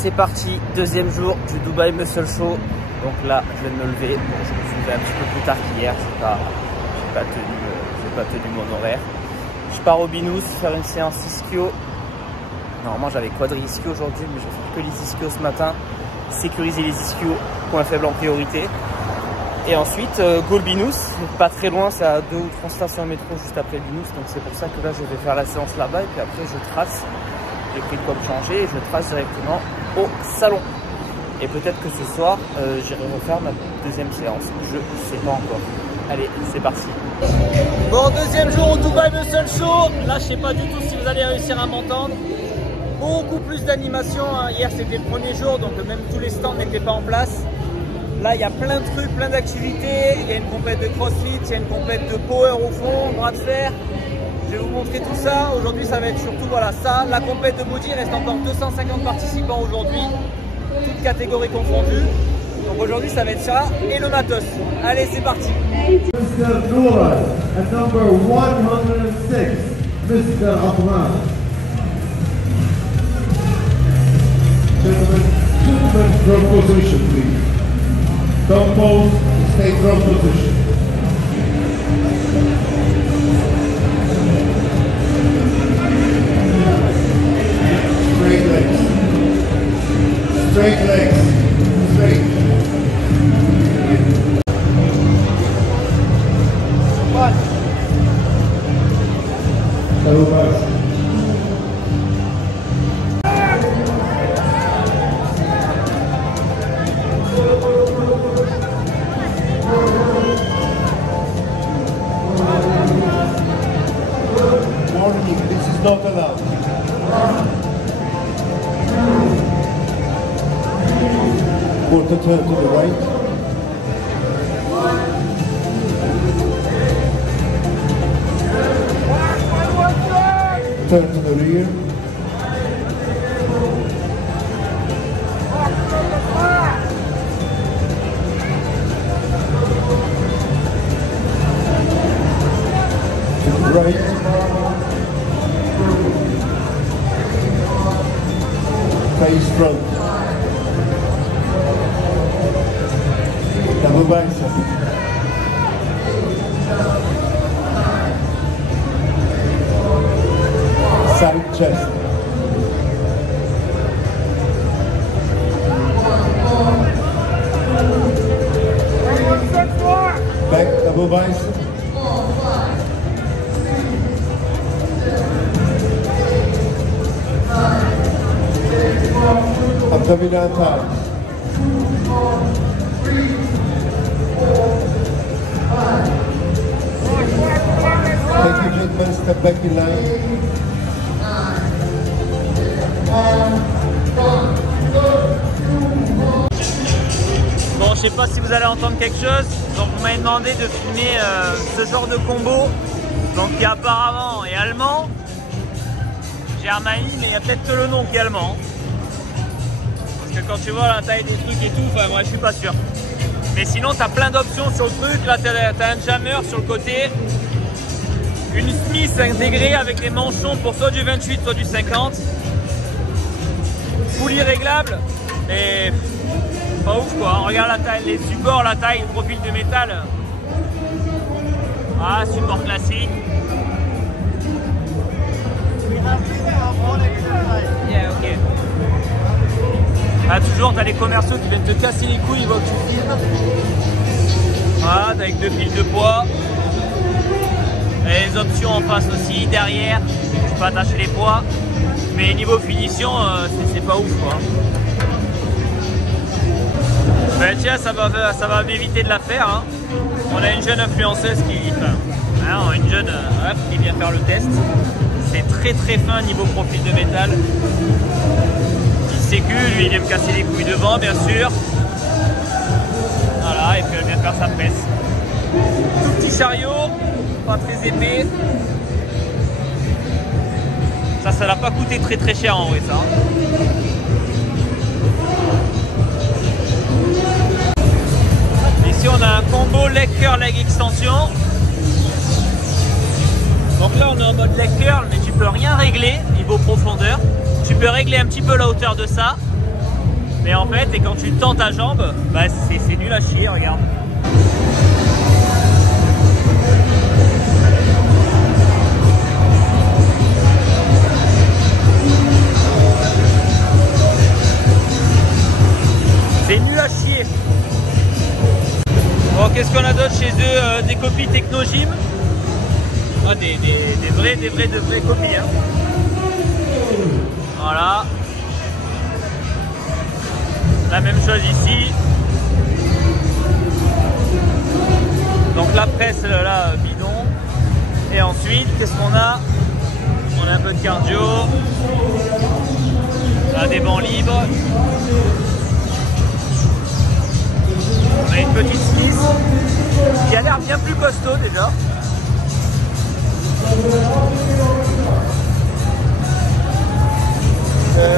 c'est parti, deuxième jour du Dubai Muscle Show. Donc là, je viens de me lever. Bon, je me suis levé un petit peu plus tard qu'hier. J'ai pas tenu mon horaire. Je pars au Binous faire une séance ischio. Normalement, j'avais quadri ischio aujourd'hui, mais je vais faire que les ischios ce matin. Sécuriser les ischios, point faible en priorité. Et ensuite, go le Binous. Pas très loin, c'est à 2 ou 3 stations métro juste après le Binous. Donc c'est pour ça que là, je vais faire la séance là-bas. Et puis après, je trace. J'ai pris le poids changé et je trace directement au salon. Et peut-être que ce soir, j'irai refaire ma deuxième séance. Je ne sais pas encore. Allez, c'est parti. Bon, deuxième jour au Dubai Muscle Show. Là, je ne sais pas du tout si vous allez réussir à m'entendre. Beaucoup plus d'animation. Hein. Hier, c'était le premier jour, donc même tous les stands n'étaient pas en place. Là, il y a plein de trucs, plein d'activités. Il y a une compète de crossfit, il y a une compète de power au fond, bras de fer. Je vais vous montrer tout ça. Aujourd'hui, ça va être surtout voilà, ça. La compète de body, il reste encore 250 participants aujourd'hui, toutes catégories confondues. Donc aujourd'hui, ça va être ça et le matos. Allez, c'est parti. Mr. Noura, at number 106, Mr. Abman. Gentlemen, from position, please. Don't pose, stay from position. Straight legs. Straight legs. Straight. One. Double pass. Warning, this is not allowed. Quarter turn to the right. Turn to the rear. To the right. Face front. Double bicep. Side chest. Back double bicep. Abdominal thighs. Thank you, gentlemen. Step back in line. Bon, je sais pas si vous allez entendre quelque chose. Donc, vous m'avez demandé de filmer ce genre de combo. Donc, qui apparemment est allemand. J'ai Armani, mais il y a peut-être que le nom qui est allemand. Parce que quand tu vois la taille des trucs et tout, enfin, moi je suis pas sûr. Mais sinon, tu as plein d'options sur le truc. Là, tu as un jammer sur le côté. Une Smith intégrée avec des manchons pour soit du 28, soit du 50. Poulie réglable. Et pas ouf quoi. Regarde la taille, les supports, la taille, le profil de métal. Ah, support classique. Yeah, ok. Ah, toujours, tu as les commerciaux qui viennent te casser les couilles, ils voient que tu filmes. Voilà, avec 2 piles de poids. Et les options en face aussi, derrière. Tu peux attacher les poids. Mais niveau finition, c'est pas ouf quoi. Ben tiens, ça va m'éviter de la faire. Hein. On a une jeune influenceuse qui vient faire le test. C'est très très fin niveau profil de métal. Il sécu, lui il vient me casser les couilles devant bien sûr. Voilà, et puis elle vient faire sa presse. Tout petit chariot, pas très épais. Ça l'a pas coûté très très cher en vrai ça. Ici on a un combo leg curl leg extension. Donc là on est en mode leg curl mais tu peux rien régler niveau profondeur. Tu peux régler un petit peu la hauteur de ça. Mais en fait, et quand tu tends ta jambe, bah c'est nul à chier, regarde. C'est nul à chier. Bon, qu'est-ce qu'on a d'autre chez eux? Des copies Technogym. Ah, des vraies copies. Hein. Voilà. La même chose ici. Donc la presse là, bidon. Et ensuite, qu'est-ce qu'on a? On a un peu de cardio. On a des bancs libres. On a une petite Smith qui a l'air bien plus costaud déjà.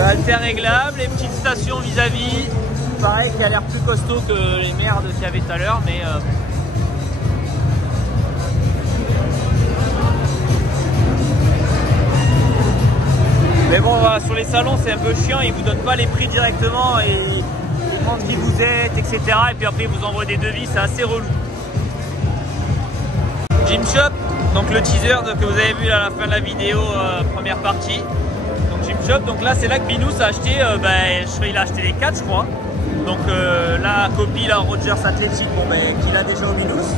Haltères réglables, les petites stations vis-à-vis, pareil qui a l'air plus costaud que les merdes qu'il y avait tout à l'heure, mais bon, voilà, sur les salons c'est un peu chiant, ils vous donnent pas les prix directement et ils demandent qui vous êtes, etc. Et puis après ils vous envoient des devis, c'est assez relou. Gymshop, donc le teaser que vous avez vu à la fin de la vidéo, première partie. Gymshop, donc là c'est là que Binous a acheté, il a acheté les 4 je crois. Donc la copie là, Rogers Athletic, qu'il a déjà au Binous.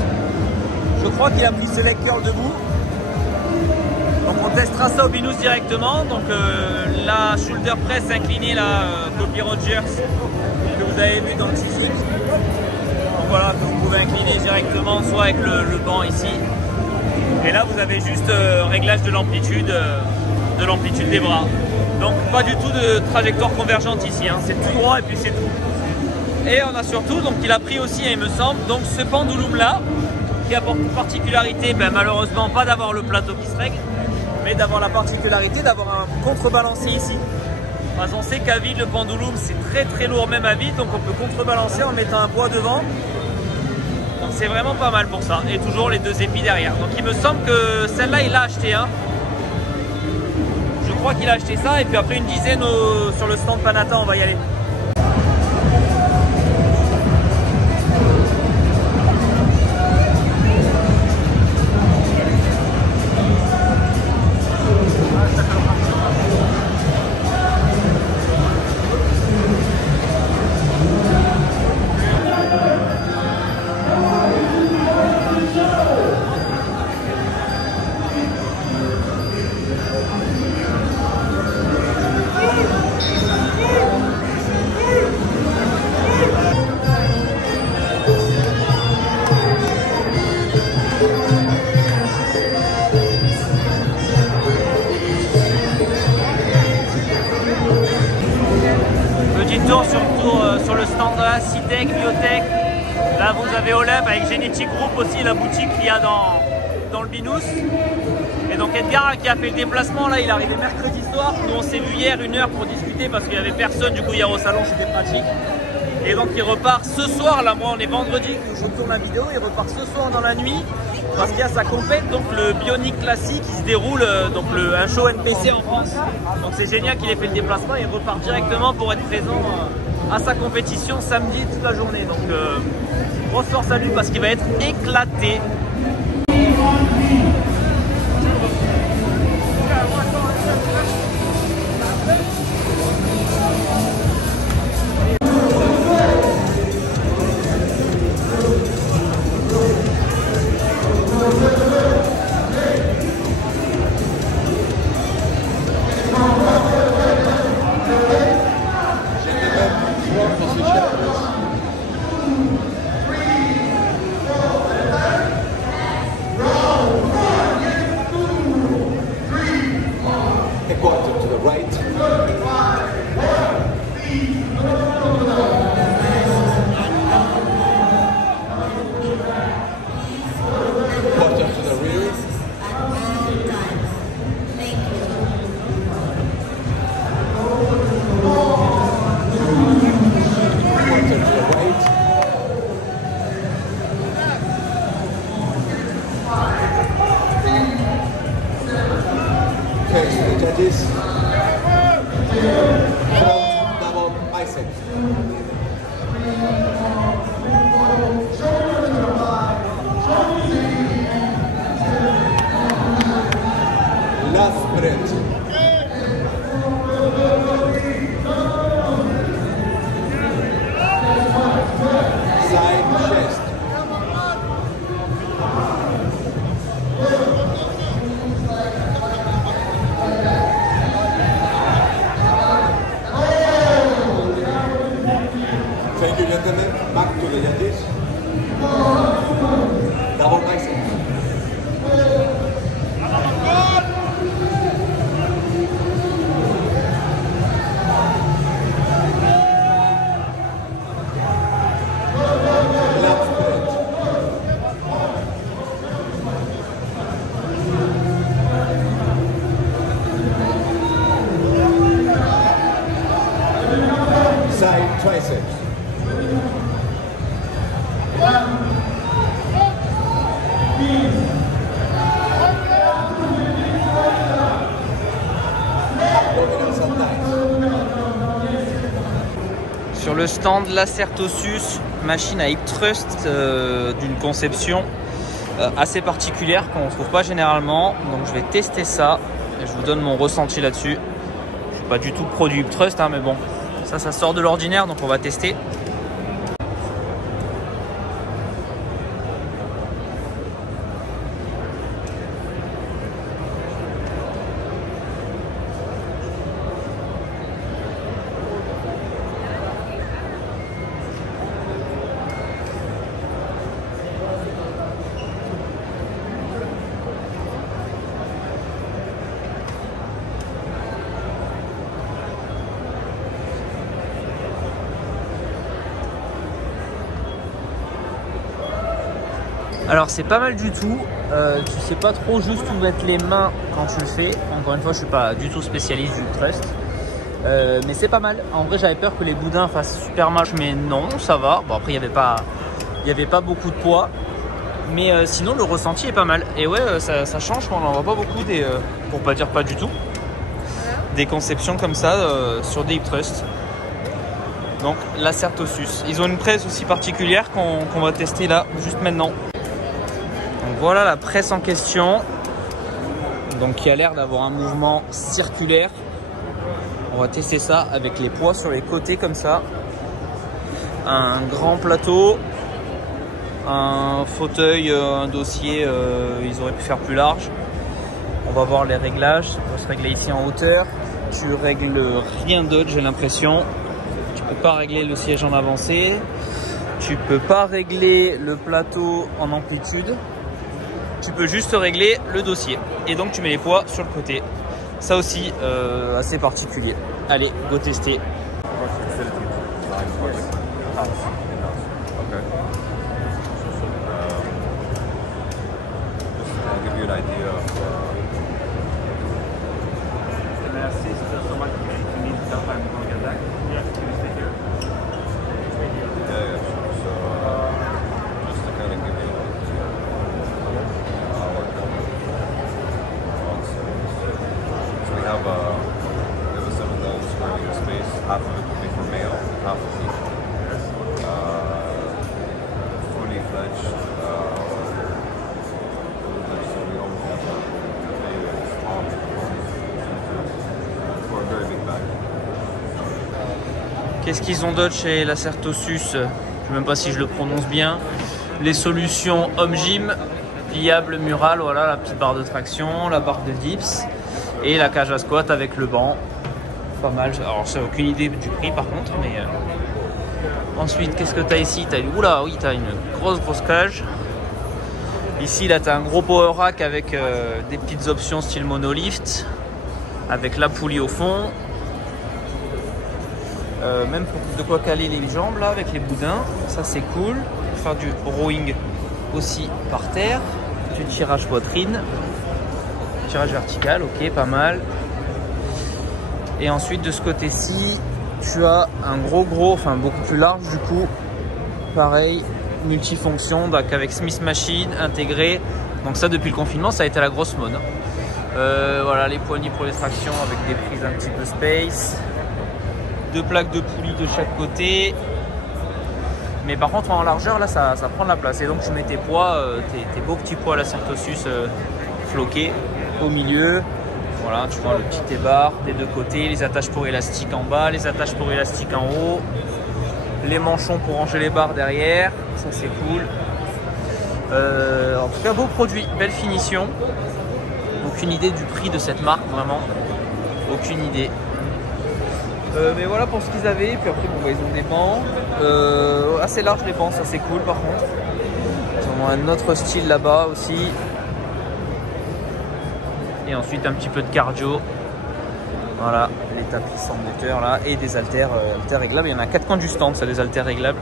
Je crois qu'il a pris Select Curl debout. Donc on testera ça au Binous directement. Donc la shoulder press inclinée, la copie Rogers que vous avez vu dans le teasing. Donc voilà, que vous pouvez incliner directement, soit avec le banc ici. Et là vous avez juste réglage de l'amplitude des bras. Donc pas du tout de trajectoire convergente ici, hein. C'est tout droit et puis c'est tout. Et on a surtout, donc il a pris aussi, il me semble, donc ce pendulum là, qui a pour particularité, malheureusement pas d'avoir le plateau qui se règle, mais d'avoir la particularité d'avoir un contrebalancier ici. Parce qu'on sait qu'à vide le pendulum c'est très lourd même à vide, donc on peut contrebalancer en mettant un poids devant. Donc c'est vraiment pas mal pour ça. Et toujours les deux épis derrière. Donc il me semble que celle-là il l'a acheté, hein. Je crois qu'il a acheté ça et puis après une dizaine sur le stand Panata, on va y aller. Sur le stand de la Citec, Biotech. Là vous avez Olympe avec Genetic Group aussi, la boutique qu'il y a dans le Binous. Et donc Edgar qui a fait le déplacement là, il est arrivé mercredi soir. Nous on s'est vu hier 1 heure pour discuter parce qu'il n'y avait personne, du coup hier au salon c'était pratique. Et donc il repart ce soir, là moi on est vendredi, je tourne la vidéo, il repart ce soir dans la nuit. Parce qu'il y a sa compète, donc le Bionic Classic qui se déroule, donc un show NPC en France. Donc c'est génial qu'il ait fait le déplacement, il repart directement pour être présent à sa compétition samedi toute la journée. Donc grosse force à lui parce qu'il va être éclaté. Quarter to the right. Last breath. Side chest. Thank you, gentlemen. Back to the judges. Double biceps. Side triceps. Sur le stand Lacertosus, machine à hip thrust d'une conception assez particulière qu'on ne trouve pas généralement. Donc je vais tester ça et je vous donne mon ressenti là-dessus. Je suis pas du tout pro du hip thrust, hein, mais bon, ça sort de l'ordinaire, donc on va tester. Alors c'est pas mal du tout, tu sais pas trop juste où mettre les mains quand tu le fais. Encore une fois, je suis pas du tout spécialiste du thrust, mais c'est pas mal. En vrai, j'avais peur que les boudins fassent super mal, mais non, ça va. Bon, après il y avait pas beaucoup de poids, mais sinon le ressenti est pas mal. Et ouais, ça change quand on en voit pas beaucoup pour pas dire pas du tout, des conceptions comme ça sur des hip thrusts. Donc Lacertosus, ils ont une presse aussi particulière qu'on va tester là juste maintenant. Donc voilà la presse en question, donc qui a l'air d'avoir un mouvement circulaire. On va tester ça avec les poids sur les côtés comme ça. Un grand plateau, un fauteuil, un dossier, ils auraient pu faire plus large. On va voir les réglages, ça peut se régler ici en hauteur. Tu règles rien d'autre, j'ai l'impression. Tu peux pas régler le siège en avancée. Tu peux pas régler le plateau en amplitude. Tu peux juste régler le dossier. Et donc tu mets les poids sur le côté. Ça aussi, assez particulier. Allez, go tester. Half of it will be for male, half of female. Fully fledged. So we almost have for a very big bag. Qu'est-ce qu'ils ont d'autre chez Lacertosus? Je ne sais même pas si je le prononce bien. Les solutions Home Gym, pliable mural, voilà la petite barre de traction, la barre de dips et la cage à squat avec le banc. Pas mal, alors j'ai aucune idée du prix par contre, mais ensuite qu'est-ce que tu as ici? Oula, oui, tu as une grosse cage. Ici là tu as un gros power rack avec des petites options style monolift, avec la poulie au fond, même de quoi caler les jambes là avec les boudins, ça c'est cool. Faire du rowing aussi par terre, du tirage poitrine, tirage vertical, ok, pas mal. Et ensuite de ce côté-ci, tu as un gros, enfin beaucoup plus large du coup. Pareil, multifonction, donc avec Smith Machine intégré. Donc ça depuis le confinement, ça a été la grosse mode. Voilà les poignées pour les tractions avec des prises un petit peu space. 2 plaques de poulie de chaque côté. Mais par contre en largeur là ça prend de la place. Et donc tu mets tes poids, tes beaux petits poids à la Certosus floqués au milieu. Voilà, tu vois le petit ébar des deux côtés, les attaches pour élastique en bas, les attaches pour élastique en haut, les manchons pour ranger les barres derrière, ça c'est cool. En tout cas beau produit, belle finition. Aucune idée du prix de cette marque, vraiment aucune idée. Mais voilà pour ce qu'ils avaient. Puis après bon, bah, ils ont des bancs assez larges, les bancs, ça c'est cool par contre. Ils ont un autre style là-bas aussi. Et ensuite un petit peu de cardio. Voilà, les tapis sans moteur là et des haltères réglables. Il y en a 4 coins du stand, ça, des haltères réglables.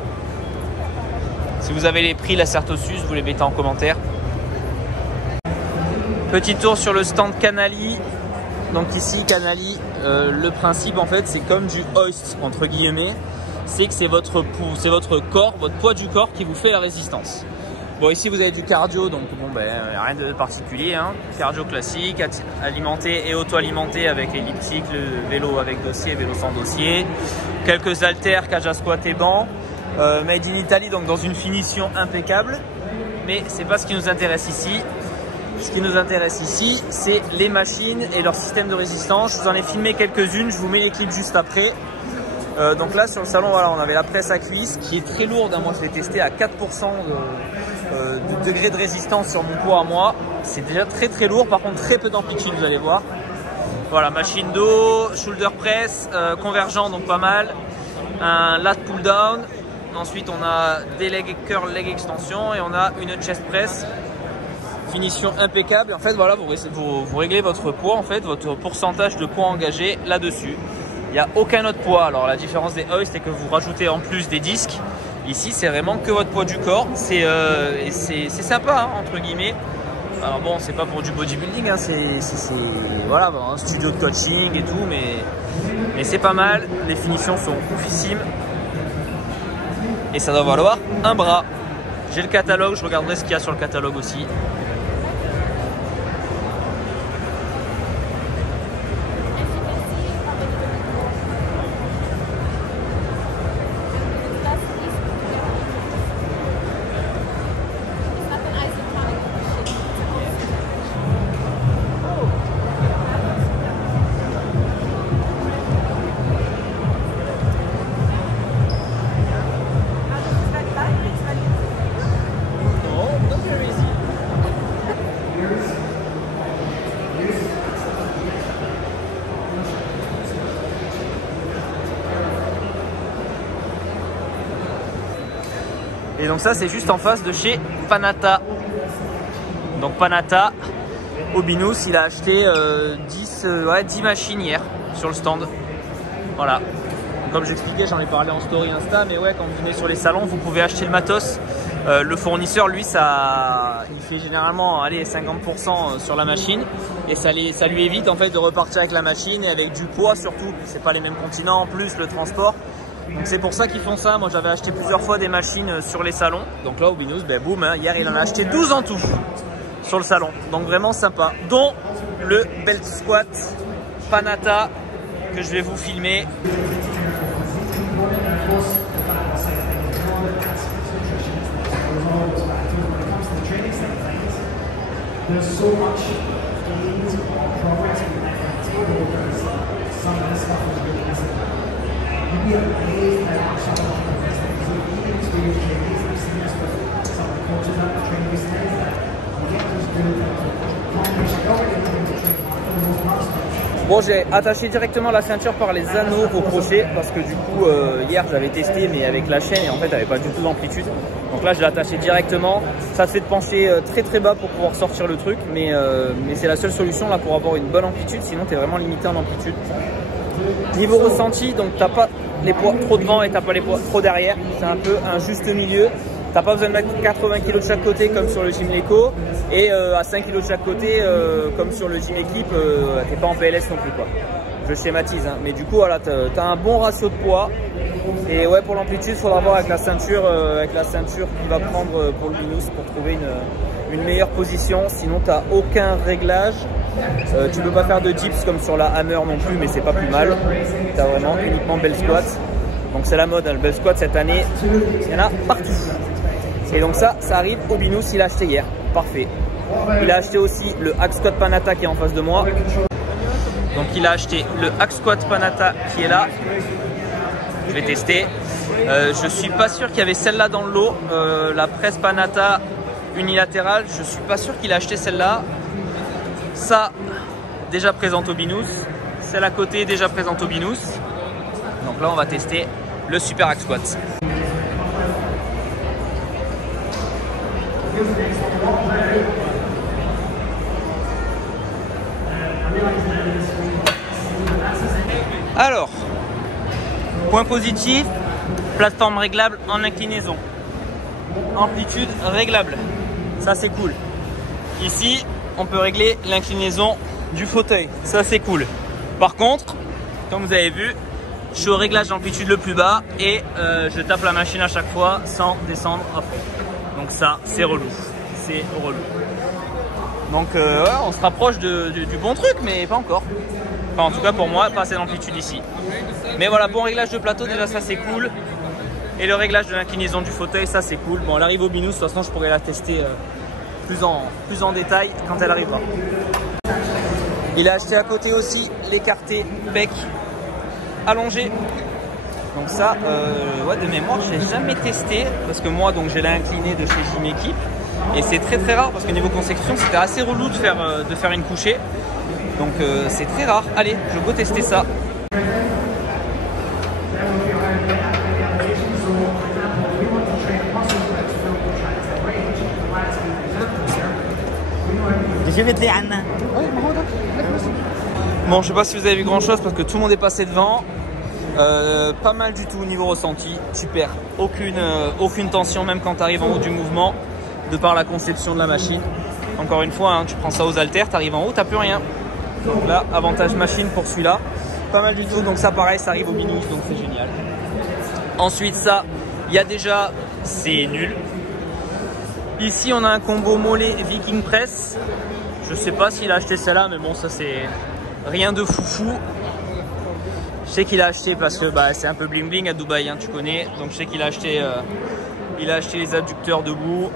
Si vous avez les prix la Certosus, vous les mettez en commentaire. Petit tour sur le stand Canali. Donc ici Canali, le principe en fait c'est comme du hoist entre guillemets, c'est que c'est votre corps, votre poids du corps qui vous fait la résistance. Bon ici vous avez du cardio, donc bon ben rien de particulier, hein. Cardio classique, alimenté et auto-alimenté avec l'elliptique, le vélo avec dossier, vélo sans dossier, quelques haltères, cage à squat et banc, made in Italy, donc dans une finition impeccable, mais c'est pas ce qui nous intéresse ici. Ce qui nous intéresse ici, c'est les machines et leur système de résistance. Je vous en ai filmé quelques-unes, je vous mets les clips juste après. Donc là, sur le salon, voilà, on avait la presse à cuisse qui est très lourde. Moi, je l'ai testé à 4% de degré de résistance sur mon poids à moi. C'est déjà très très lourd, par contre très peu d'amplitude, vous allez voir. Voilà, machine dos, shoulder press, convergent, donc pas mal. Un lat pull down. Ensuite, on a des curl leg extension et on a une chest press. Finition impeccable. Et en fait voilà, vous réglez votre poids, en fait votre pourcentage de poids engagé là-dessus. Il n'y a aucun autre poids. Alors la différence des hoists c'est que vous rajoutez en plus des disques. Ici c'est vraiment que votre poids du corps. C'est sympa hein, entre guillemets. Alors bon, c'est pas pour du bodybuilding, hein, c'est voilà, un studio de coaching et tout, mais c'est pas mal. Les finitions sont oufissimes. Et ça doit valoir un bras. J'ai le catalogue, je regarderai ce qu'il y a sur le catalogue aussi. Et donc ça c'est juste en face de chez Panatta. Donc Panatta, Obinus, il a acheté 10 machines hier sur le stand. Voilà. Comme j'expliquais, j'en ai parlé en story Insta, mais ouais, quand vous venez sur les salons, vous pouvez acheter le matos. Le fournisseur, lui, il fait généralement 50% sur la machine. Et ça lui évite en fait de repartir avec la machine et avec du poids surtout. C'est pas les mêmes continents en plus, le transport. Donc c'est pour ça qu'ils font ça. Moi j'avais acheté plusieurs fois des machines sur les salons. Donc là Obinus, ben boum, hein, hier il en a acheté 12 en tout sur le salon. Donc vraiment sympa. Dont le belt squat Panatta que je vais vous filmer. Bon, j'ai attaché directement la ceinture par les anneaux au crochet parce que du coup hier j'avais testé mais avec la chaîne et en fait elle n'avait pas du tout d'amplitude. Donc là je l'ai attaché directement. Ça te fait de pencher très très bas pour pouvoir sortir le truc, mais c'est la seule solution là pour avoir une bonne amplitude, sinon tu es vraiment limité en amplitude. Niveau ressenti, donc t'as pas les poids trop devant et t'as pas les poids trop derrière. C'est un peu un juste milieu. T'as pas besoin de mettre 80 kg de chaque côté comme sur le Gym Leco, et à 5 kg de chaque côté comme sur le Gym Equip, t'es pas en PLS non plus quoi. Je schématise, hein. Mais du coup voilà, t'as un bon ratio de poids. Et ouais, pour l'amplitude, il faudra voir avec la ceinture qu'il va prendre pour le Binous pour trouver une meilleure position. Sinon t'as aucun réglage. Tu peux pas faire de dips comme sur la Hammer non plus, mais c'est pas plus mal. Tu as vraiment uniquement bell squat. Donc c'est la mode, hein, le bell squat cette année, il y en a partout. Et donc ça arrive au Binous, il a acheté hier. Parfait. Il a acheté aussi le hack squat Panatta qui est en face de moi. Donc il a acheté le hack squat Panatta qui est là. Je vais tester. Je suis pas sûr qu'il y avait celle-là dans le lot, la presse Panatta unilatérale. Je suis pas sûr qu'il a acheté celle-là. Ça, déjà présente au Binous. Celle à côté, déjà présente au Binous. Donc là, on va tester le super hack squat. Alors, point positif, plateforme réglable en inclinaison. Amplitude réglable. Ça, c'est cool. Ici, on peut régler l'inclinaison du fauteuil. Ça, c'est cool. Par contre, comme vous avez vu, je suis au réglage d'amplitude le plus bas et je tape la machine à chaque fois sans descendre à fond. Donc ça, c'est relou. C'est relou. Donc ouais, on se rapproche du bon truc, mais pas encore. Enfin, en tout cas pour moi, pas assez d'amplitude ici. Mais voilà, bon réglage de plateau, déjà ça c'est cool. Et le réglage de l'inclinaison du fauteuil, ça c'est cool. Bon, elle arrive au Binous, de toute façon je pourrais la tester plus en détail quand elle arrivera. Il a acheté à côté aussi l'écarté bec allongé. Donc ça, ouais, de mémoire, je l'ai jamais testé parce que moi, donc j'ai l'incliné de chez Gym Equip et c'est très très rare parce que niveau conception, c'était assez relou de faire une couchée. Donc c'est très rare. Allez, je peux tester ça. Bon, je sais pas si vous avez vu grand chose parce que tout le monde est passé devant. Pas mal du tout au niveau ressenti. Tu perds aucune tension même quand tu arrives en haut du mouvement de par la conception de la machine. Encore une fois, hein, tu prends ça aux haltères, tu arrives en haut, tu n'as plus rien. Donc là, avantage machine pour celui-là. Pas mal du tout. Donc ça pareil, ça arrive au Binous, donc c'est génial. Ensuite ça, il y a déjà, c'est nul. Ici on a un combo mollet Viking Press. Je sais pas s'il a acheté celle-là, mais bon, ça c'est rien de foufou. Je sais qu'il a acheté parce que bah, c'est un peu bling bling à Dubaï, hein, tu connais. Donc je sais qu'il a acheté, les adducteurs debout.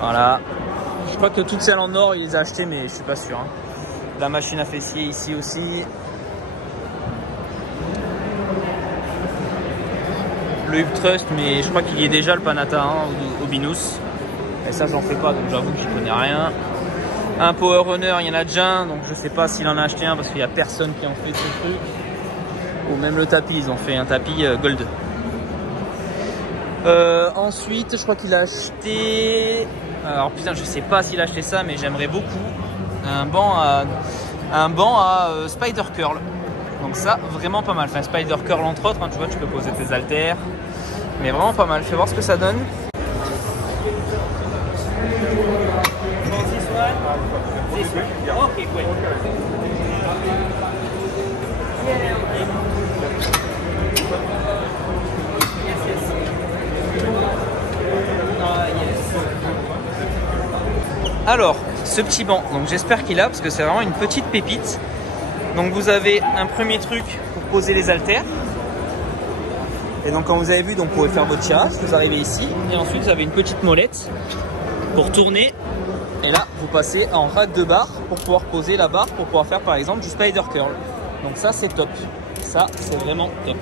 Voilà. Je crois que toutes celles en or, il les a achetées, mais je suis pas sûr. Hein. La machine à fessier ici aussi. Le hip thrust, mais je crois qu'il y est déjà le Panatta hein, au Binous. Et ça, j'en fais pas, donc j'avoue que j'y connais rien. Un Power Runner, il y en a déjà un, donc je sais pas s'il en a acheté un parce qu'il n'y a personne qui en fait ce truc. Ou même le tapis, ils ont fait un tapis gold. Ensuite, je crois qu'il a acheté... Alors putain, je sais pas s'il a acheté ça, mais j'aimerais beaucoup. Un banc à Spider Curl. Donc ça, vraiment pas mal. Enfin, Spider Curl entre autres, hein, tu vois, tu peux poser tes haltères. Mais vraiment pas mal. Fais voir ce que ça donne. Alors, ce petit banc, donc j'espère qu'il a, parce que c'est vraiment une petite pépite. Donc vous avez un premier truc pour poser les haltères. Et donc comme vous avez vu, donc vous pouvez faire votre tirage, vous arrivez ici, et ensuite vous avez une petite molette pour tourner. Et là, vous passez en rack de barre pour pouvoir poser la barre, pour pouvoir faire par exemple du Spider Curl. Donc ça c'est top, ça c'est vraiment top.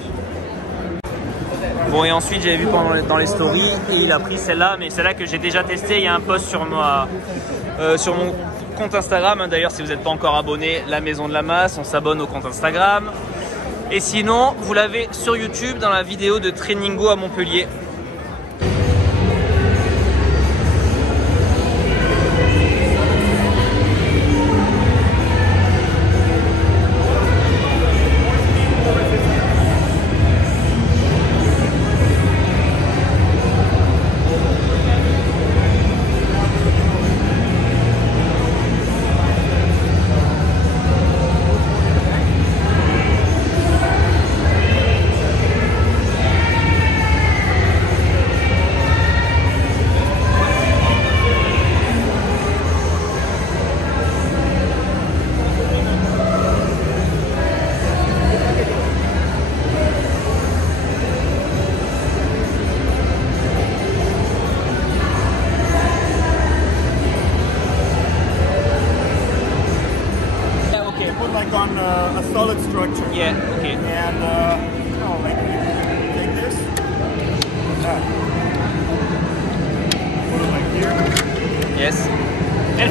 Bon et ensuite j'avais vu dans les stories et il a pris celle-là, mais celle-là que j'ai déjà testée, il y a un post sur mon compte Instagram. D'ailleurs si vous n'êtes pas encore abonné, la Maison de la Masse, on s'abonne au compte Instagram. Et sinon vous l'avez sur YouTube dans la vidéo de Trainingo à Montpellier.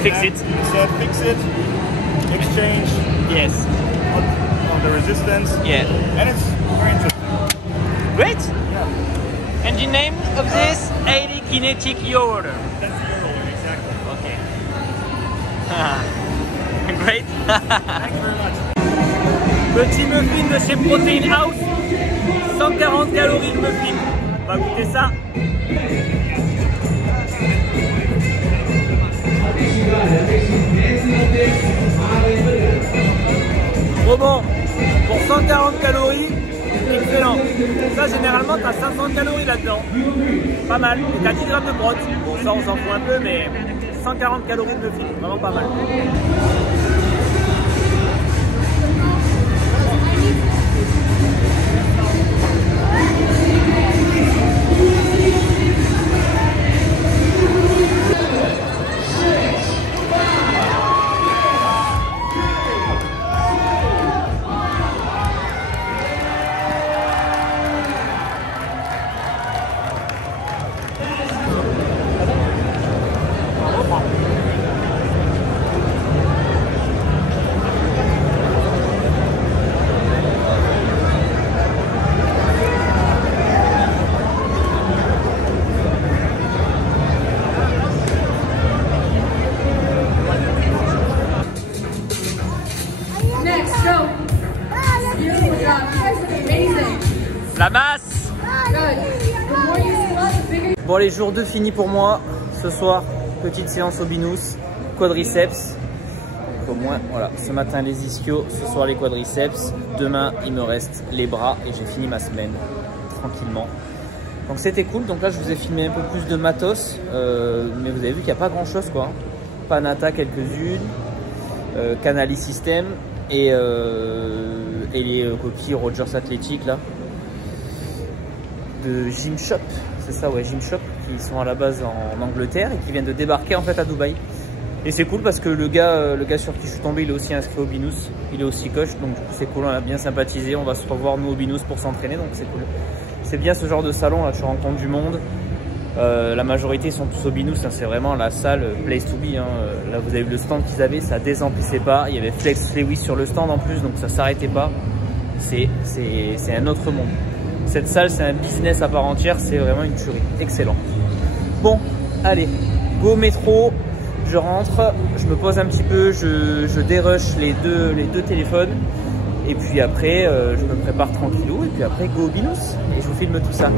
fix it. It said fix it, exchange Yes. on the resistance. Yeah. And it's very interesting. Great. Yeah. And the name of this 80 kinetic yaw order. That's the Eurolink, exactly. Okay. Great. Thank you very much. Petit muffin de chez Protein House. 140 calories le muffin. On va goûter ça. Trop bon. Pour 140 calories, excellent. Ça, généralement, tu as 500 calories là-dedans. Pas mal. Et tu as 10 grammes de prot. Bon, ça, on s'en fout un peu, mais 140 calories de muffin. Vraiment pas mal. Next, go. Beautiful job. You guys look amazing. La masse. Good. The more you squat, the bigger. Bon, les jours 2 finis pour moi. Ce soir, petite séance au binous, quadriceps. Donc au moins, voilà, ce matin les ischios, ce soir les quadriceps. Demain, il me reste les bras et j'ai fini ma semaine tranquillement. Donc c'était cool. Donc là, je vous ai filmé un peu plus de matos, mais vous avez vu qu'il n'y a pas grand chose quoi. Panata quelques-unes, Canali System et les coquilles Rogers Athletic là de Gymshop. C'est ça, ouais, Gymshop, qui sont à la base en Angleterre et qui viennent de débarquer en fait à Dubaï. Et c'est cool parce que le gars sur qui je suis tombé, il est aussi inscrit au binous, il est aussi coach, donc c'est cool, on a bien sympathisé, on va se revoir nous au binous pour s'entraîner, donc c'est cool. C'est bien ce genre de salon là, tu rencontres du monde. La majorité sont tous au binous, hein, c'est vraiment la salle place to be. Hein. Là vous avez vu le stand qu'ils avaient, ça désemplissait pas, il y avait Flex Lewis sur le stand en plus, donc ça s'arrêtait pas. C'est un autre monde. Cette salle, c'est un business à part entière, c'est vraiment une tuerie. Excellent. Bon, allez, go métro, je rentre, je me pose un petit peu, je dérush les deux téléphones. Et puis après, je me prépare tranquillou. Et puis après, go au binous. Et je vous filme tout ça.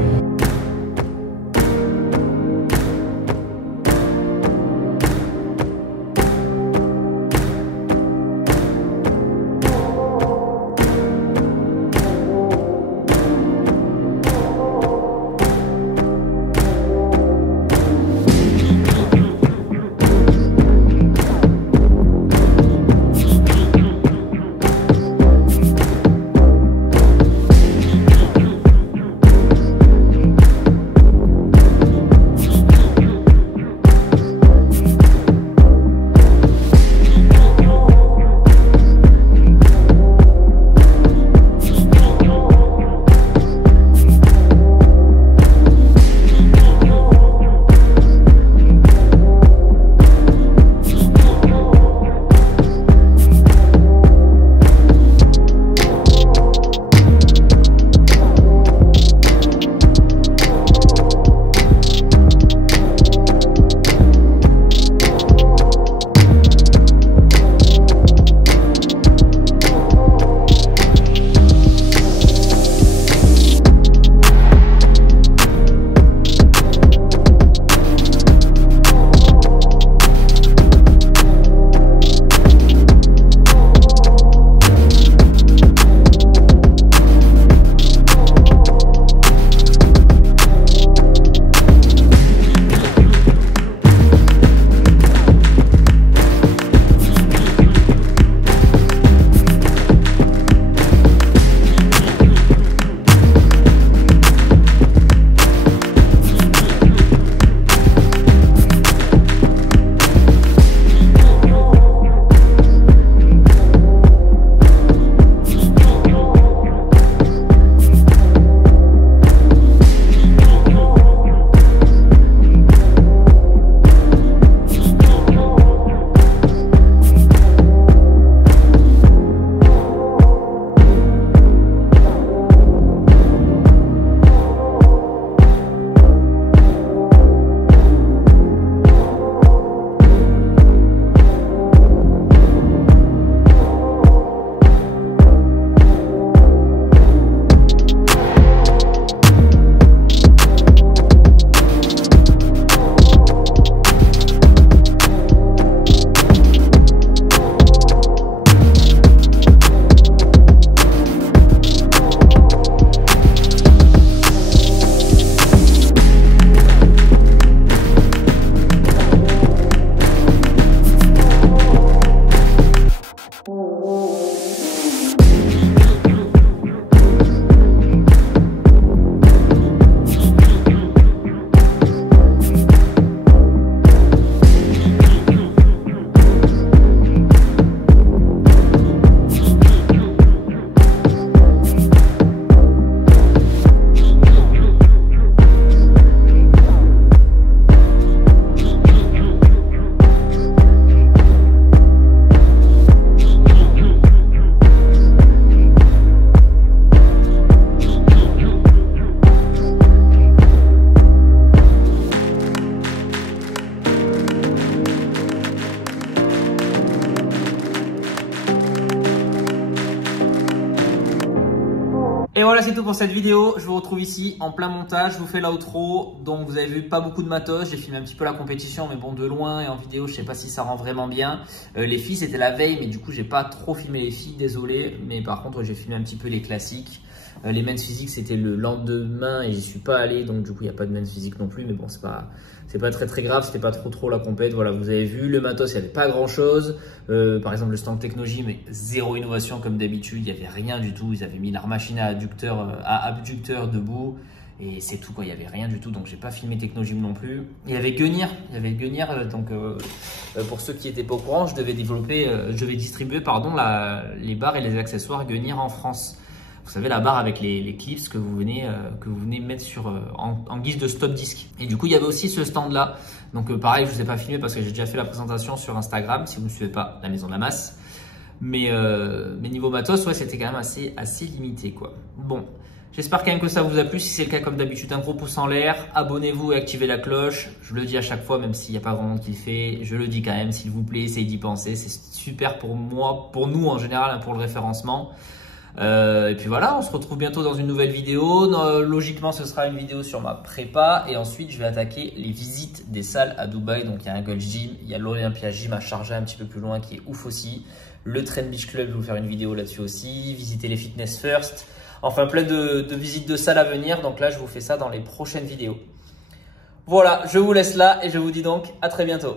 voilà, c'est tout pour cette vidéo. Je vous retrouve ici en plein montage. Je vous fais l'outro. Donc, vous avez vu pas beaucoup de matos. J'ai filmé un petit peu la compétition, mais bon, de loin et en vidéo, je sais pas si ça rend vraiment bien. Les filles, c'était la veille, mais du coup, j'ai pas trop filmé les filles. Désolé. Mais par contre, j'ai filmé un petit peu les classiques. Les men's physiques, c'était le lendemain et j'y suis pas allé. Donc, du coup, il n'y a pas de men's physique non plus. Mais bon, c'est pas très grave. C'était pas trop la compète. Voilà, vous avez vu. Le matos, il n'y avait pas grand chose. Par exemple, le stand Technogy, mais zéro innovation comme d'habitude. Il n'y avait rien du tout. Ils avaient mis leur machine à abducteur debout. Et c'est tout quoi, il n'y avait rien du tout, donc j'ai pas filmé Technogym non plus. Il y avait Guenir, donc pour ceux qui n'étaient pas au courant, je devais distribuer les barres et les accessoires Guenir en France. Vous savez, la barre avec les clips que vous venez mettre en guise de stop disque. Et du coup, il y avait aussi ce stand là. Donc pareil, je vous ai pas filmé parce que j'ai déjà fait la présentation sur Instagram, si vous ne suivez pas la Maison de la Masse. Mais niveau matos, ouais, c'était quand même assez limité quoi. Bon. J'espère quand même que ça vous a plu. Si c'est le cas, comme d'habitude, un gros pouce en l'air. Abonnez-vous et activez la cloche. Je le dis à chaque fois, même s'il n'y a pas grand monde qui le fait. Je le dis quand même, s'il vous plaît, essayez d'y penser. C'est super pour moi, pour nous en général, pour le référencement. Et puis voilà, on se retrouve bientôt dans une nouvelle vidéo. Logiquement, ce sera une vidéo sur ma prépa. Et ensuite, je vais attaquer les visites des salles à Dubaï. Donc, il y a un Gold Gym, il y a l'Olympia Gym à Sharjah un petit peu plus loin qui est ouf aussi. Le Trend Beach Club, je vais vous faire une vidéo là-dessus aussi. Visiter les Fitness First. Enfin, plein de visites de salles à venir. Donc là, je vous fais ça dans les prochaines vidéos. Voilà, je vous laisse là et je vous dis donc à très bientôt.